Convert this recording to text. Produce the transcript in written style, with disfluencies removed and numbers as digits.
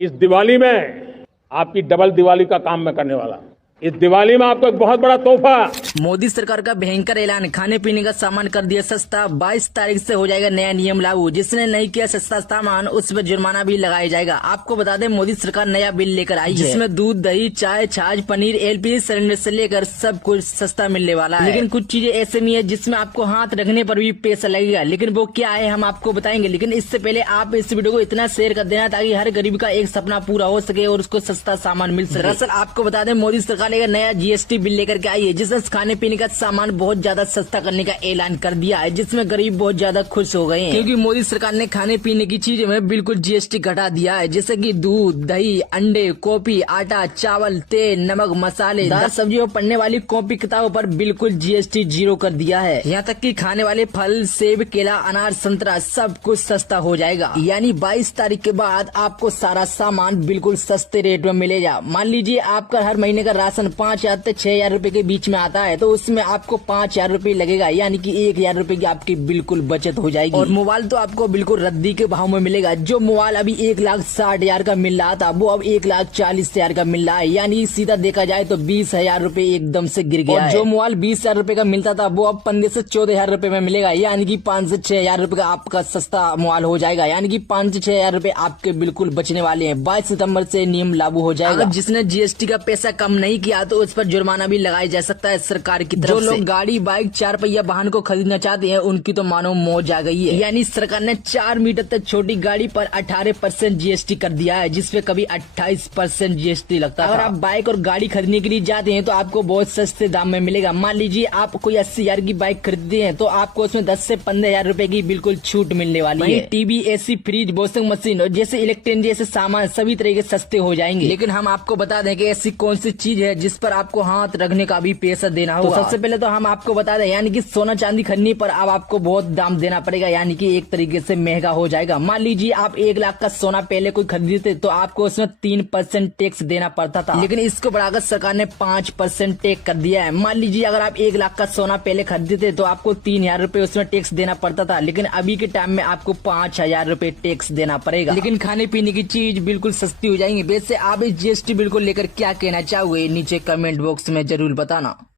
इस दिवाली में आपकी डबल दिवाली का काम मैं करने वाला हूं। इस दिवाली में आपको एक बहुत बड़ा तोहफा। मोदी सरकार का भयंकर ऐलान, खाने पीने का सामान कर दिया सस्ता। 22 तारीख से हो जाएगा नया नियम लागू। जिसने नहीं किया सस्ता सामान उस पर जुर्माना भी लगाया जाएगा। आपको बता दें मोदी सरकार नया बिल लेकर आई है जिसमें दूध, दही, चाय, छाछ, पनीर, एलपीजी सिलेंडर से लेकर सब कुछ सस्ता मिलने वाला है। लेकिन कुछ चीजें ऐसे भी है जिसमें आपको हाथ रखने पर भी पैसा लगेगा। लेकिन वो क्या है हम आपको बताएंगे। लेकिन इससे पहले आप इस वीडियो को इतना शेयर कर देना ताकि हर गरीब का एक सपना पूरा हो सके और उसको सस्ता सामान मिल सके। दरअसल आपको बता दें मोदी सरकार नया जीएसटी बिल लेकर के आई है जिसमें खाने पीने का सामान बहुत ज्यादा सस्ता करने का ऐलान कर दिया है, जिसमें गरीब बहुत ज्यादा खुश हो गए हैं क्योंकि मोदी सरकार ने खाने पीने की चीजों में बिल्कुल जीएसटी घटा दिया है। जैसे कि दूध, दही, अंडे, कॉफी, आटा, चावल, तेल, नमक, मसाले, दाल, सब्जियों पढ़ने वाली कॉपी किताबों पर बिल्कुल जीएसटी 0 कर दिया है। यहाँ तक कि खाने वाले फल, सेब, केला, अनार, संतरा सब कुछ सस्ता हो जाएगा। यानी 22 तारीख के बाद आपको सारा सामान बिल्कुल सस्ते रेट में मिलेगा। मान लीजिए आपका हर महीने का राशन 5,000 से 6,000 रूपए के बीच में आता है तो उसमें आपको 5,000 रूपए लगेगा, यानी कि 1,000 रूपए की आपकी बिल्कुल बचत हो जाएगी। और मोबाइल तो आपको बिल्कुल रद्दी के भाव में मिलेगा। जो मोबाइल अभी 1,60,000 का मिल रहा था वो अब 1,40,000 का मिल रहा है, यानी सीधा देखा जाए तो 20,000 रूपए एकदम से गिर गया है। जो मोबाइल 20,000 रूपए का मिलता था वो अब 15 से 14,000 रूपए में मिलेगा, यानी कि 5 से 6,000 रूपए का आपका सस्ता मोबाइल हो जाएगा। यानी कि 5 से 6,000 रूपए आपके बिल्कुल बचने वाले हैं। 22 सितम्बर से नियम लागू हो जाएगा। जिसने जीएसटी का पैसा कम नहीं किया तो उस पर जुर्माना भी लगाया जा सकता है सरकार की तरफ से। जो लोग गाड़ी, बाइक, 4 पहिया वाहन को खरीदना चाहते हैं उनकी तो मानो मौज आ गई है। यानी सरकार ने 4 मीटर तक छोटी गाड़ी पर 18% जीएसटी कर दिया है, जिसपे कभी 28% जीएसटी लगता था। अगर आप बाइक और गाड़ी खरीदने के लिए जाते हैं तो आपको बहुत सस्ते दाम में मिलेगा। मान लीजिए आप कोई 80,000 की बाइक खरीदते हैं तो आपको उसमें 10 से 15,000 रूपए की बिल्कुल छूट मिलने वाली है। TV, AC, fridge, washing machine और जैसे इलेक्ट्रॉनिक जैसे सामान सभी तरह के सस्ते हो जाएंगे। लेकिन हम आपको बता दें कि ऐसी कौन सी चीज है जिस पर आपको हाथ रखने का भी पैसा देना होगा। तो सबसे पहले तो हम आपको बता दें, यानी कि सोना चांदी खरीदने पर अब आपको बहुत दाम देना पड़ेगा, यानी कि एक तरीके से महंगा हो जाएगा। मान लीजिए आप 1 लाख का सोना पहले कोई खरीदते तो आपको उसमें 3% टैक्स देना पड़ता था, लेकिन इसको बढ़ाकर सरकार ने 5% टैक्स कर दिया है। मान लीजिए अगर आप 1 लाख का सोना पहले खरीदते तो आपको 3,000 रूपए उसमें टैक्स देना पड़ता था, लेकिन अभी के टाइम में आपको 5,000 रूपए टैक्स देना पड़ेगा। लेकिन खाने पीने की चीज बिल्कुल सस्ती हो जाएंगी। वैसे आप इस जीएसटी बिल को लेकर क्या कहना चाहोगे नीचे कमेंट बॉक्स में जरूर बताना।